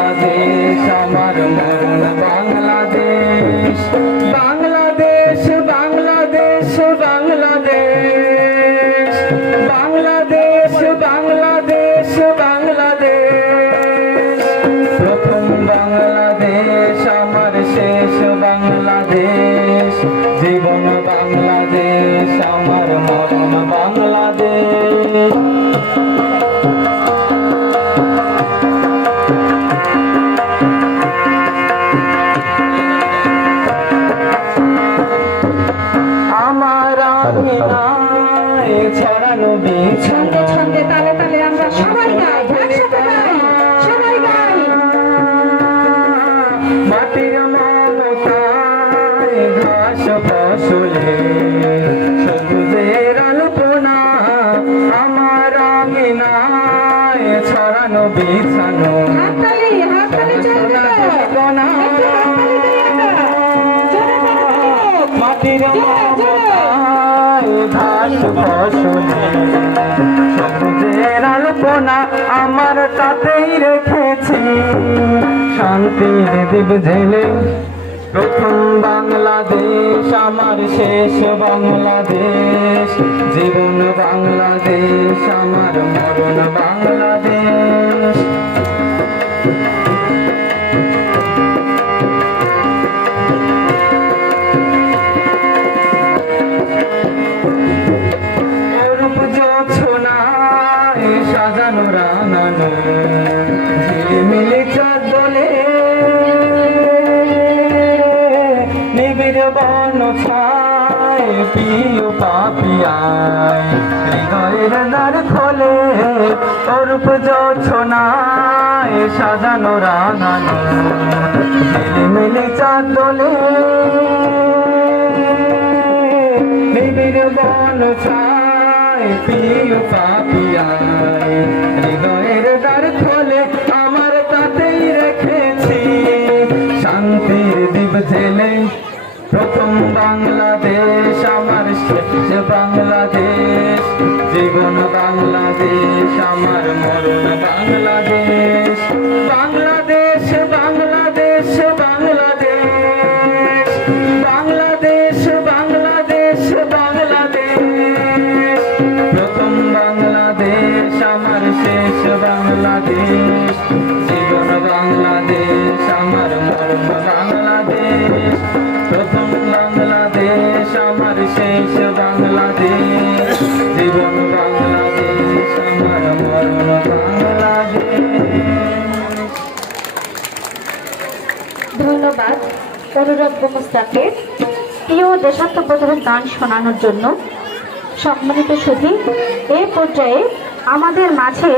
বাংলাদেশ আমার মরণ বাংলাদেশ বাংলাদেশ বাংলাদেশ বাংলাদেশ বাংলাদেশ বাংলাদেশ বাংলাদেশ প্রথম বাংলাদেশ আমার শেষ বাংলাদেশ জীবন বাংলাদেশ আমার মরণ বাংলাদেশ ছড়ানো ছন্দে ছন্দে তালে তালে আমরা সবাই গাই, একসাথে গাই, সবাই গাই। মাটির মমতায় ঘাস ফসলে সবুজের আলপনা আমার আঙিনায় ছড়ানো বিছানো হাততালি হাততালি চলবে তো, একটু হাততালি দিয়ে একটা জোরে জোরে মাটির ঘাস ফসলে সবুজের আলপনা আমার তাতেই রেখেছি শান্তির দ্বীপ জেলে প্রথম বাংলাদেশ আমার শেষ বাংলাদেশ জীবন বাংলাদেশ আমার মরণ বাংলাদেশ সাজানো রাঙানো ঝিলিমিলি চাঁদ বলে নিবিড় বন ছায় প্রিয় পাপিয়ায় হৃদয়ের দ্বার খোলে অরূপ জোছনায় সাজানো রাঙানো ঝিলিমিলি চাঁদ দোলে নিবিড় বন ছায় প্রিয় পাপিয়ায় হৃদয়ের দ্বার খোলে আমার তাতেই রেখেছি শান্তির দ্বীপ জেলে প্রথম বাংলাদেশ আমার শেষ বাংলাদেশ জীবন বাংলাদেশ আমার মরণ বাংলাদেশ বাংলাদেশ বাংলাদেশ বাংলাদেশ বাংলাদেশ বাংলাদেশ বাংলাদেশ প্রথম বাংলাদেশ আমার শেষ বাংলাদেশ জীবন বাংলাদেশ আমার মরণ বাংলাদেশ প্রথম বাংলাদেশ আমার শেষ বাংলাদেশ জীবন বাংলাদেশ আমার মরণ বাংলাদেশ। ধন্যবাদ অনুরাগ মুস্তাফকে প্রিয় দেশাত্মবোধক গান শোনানোর জন্য। সম্মানিত সুধী, এই পর্যায়ে আমাদের মাঝে